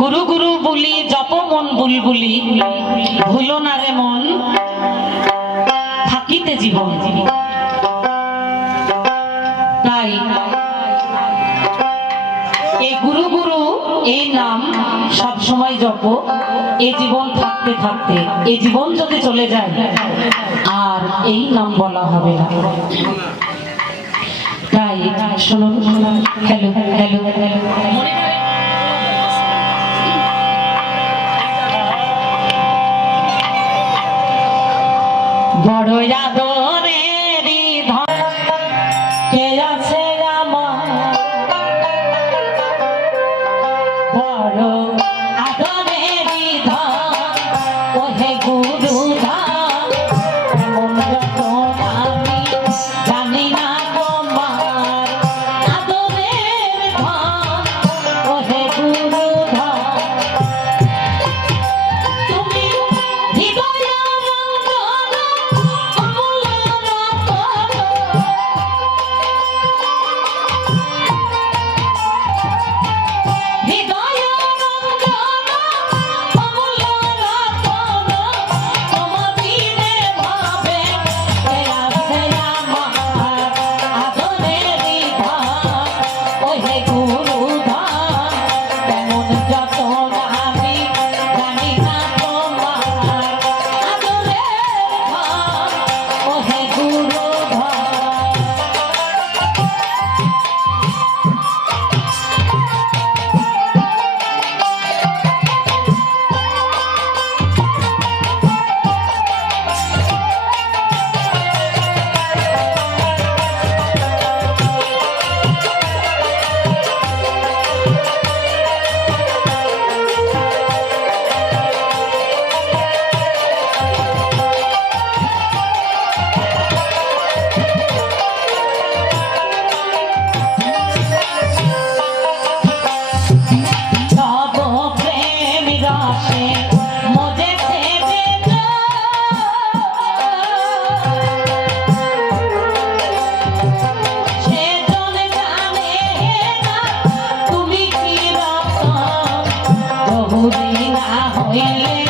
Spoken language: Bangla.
গুরু গুরু বলি, জপ মন বুলবুলি ভুলো না রে মন, থাকিতে জীবন তাই, এই গুরু গুরু, এই নাম সব সময় জপ, এই জীবন থাকতে থাকতে, এই জীবন যদি চলে যায়, আর এই নাম বলা হবে না। তাই, শুনুন, হ্যালো হ্যালো হ্যালো। বড় আদরের ধন। কে আছে আমার? ধন। গুরু ধাম বুঝি না হইলে